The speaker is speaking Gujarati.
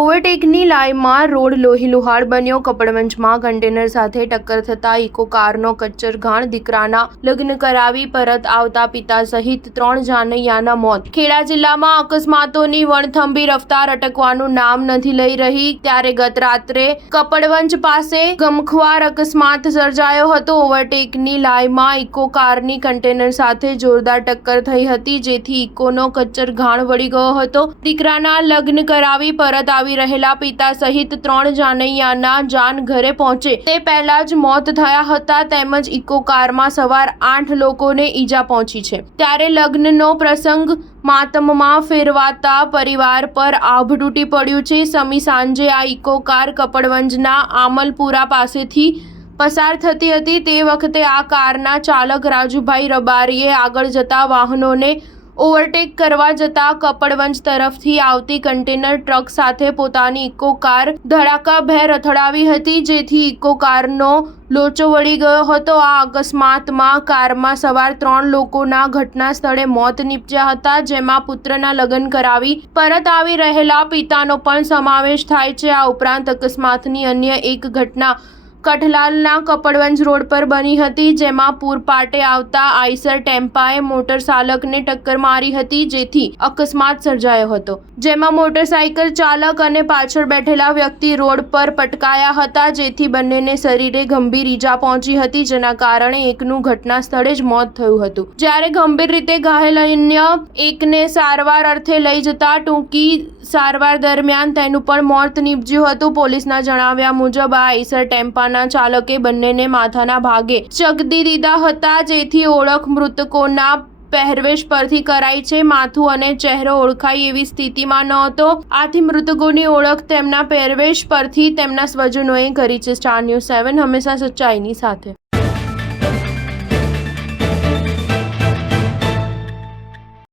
ઓવરટેકની લાઈનમાં રોડ લોહીલુહાણ બન્યો। કપડવંજમાં કન્ટેનર સાથે ટક્કર થતાં ઇકો કારનો કચ્ચરઘાણ। દીકરાના લગ્ન કરાવી પરત આવતા પિતા સહિત 3 જાનૈયાના મોત। ખેડા જિલ્લામાં અકસ્માતોની વણથંભી રફતાર અટકવાનું નામ નથી લઈ રહી, ત્યારે ગત રાત્રે કપડવંજ પાસે ગમખ્વાર અકસ્માત સર્જાયો હતો। ઓવરટેકની લાઈનમાં ઇકો કારની કન્ટેનર સાથે જોરદાર ટક્કર થઈ હતી, જેથી ઇકોનો કચ્ચરઘાણ વળી ગયો હતો। દીકરાના લગ્ન કરાવી પરત આવી રહેલા પિતા સહિત 3 જાનૈયાના જાન ઘરે પહોંચે તે પહેલા જ મોત થયા હતા, તેમજ ઇકો કારમાં સવાર 8 લોકોને ઈજા પહોંચી છે। ત્યારે લગ્નનો પ્રસંગ માતમમાં ફેરવાતા પરિવાર પર આભ તૂટી પડ્યું છે। સમી સાંજે આ ઇકો કાર કપડવંજના આમલપુરા પાસેથી પસાર થતી હતી, તે વખતે આ કારના ચાલક રાજુભાઈ રબારીએ આગળ જતા વાહનોને ઓવરટેક કરવા જતા કપડવંજ તરફથી આવતી કન્ટેનર ટ્રક સાથે પોતાની ઇકો કાર ધડાકાભેર અથડાવી હતી, જેથી ઇકો કારનો લોચો વળી ગયો હતો। આ અકસ્માતમાં કારમાં સવાર 3 લોકોના ઘટના સ્થળે મોત નીપજ્યા હતા, જેમાં પુત્રના લગ્ન કરાવી પરત આવી રહેલા પિતાનો પણ સમાવેશ થાય છે। આ ઉપરાંત અકસ્માતની અન્ય એક ઘટના કઠલાલના કપડવંજ રોડ પર બની હતી, જેમાં પૂરપાટે આવતા આઈસર ટેમ્પાએ મોટરચાલકને ટક્કર મારી હતી, જેથી અકસ્માત સર્જાયો હતો, જેમાં મોટરસાઇકલ ચાલક અને પાછળ બેઠેલા વ્યક્તિ રોડ પર પટકાયા હતા, જેથી બંનેને શરીરે ગંભીર ઈજા પહોંચી હતી, જેના કારણે એકનું ઘટના સ્થળે જ મોત થયું હતું, જ્યારે ગંભીર રીતે ઘાયલ અન્ય એકને સારવાર અર્થે લઈ જતા ટૂંકી સારવાર દરમિયાન તેનું પણ મોત નીપજ્યું હતું। પોલીસના જણાવ્યા મુજબ આ આઈસર ટેમ્પા ચાલકે બંનેને માથાના ભાગે ચગદી દીધા હતા, જેથી ઓળખ મૃતકોના પહેરવેશ પરથી કરાઈ છે। માથું અને ચહેરો ઓળખાય એવી સ્થિતિમાં નહોતો, આથી મૃતકોની ઓળખ તેમના પહેરવેશ પરથી તેમના સ્વજનોએ કરી છે। સ્ટાર ન્યૂઝ 7 હંમેશા સચ્ચાઈની સાથે।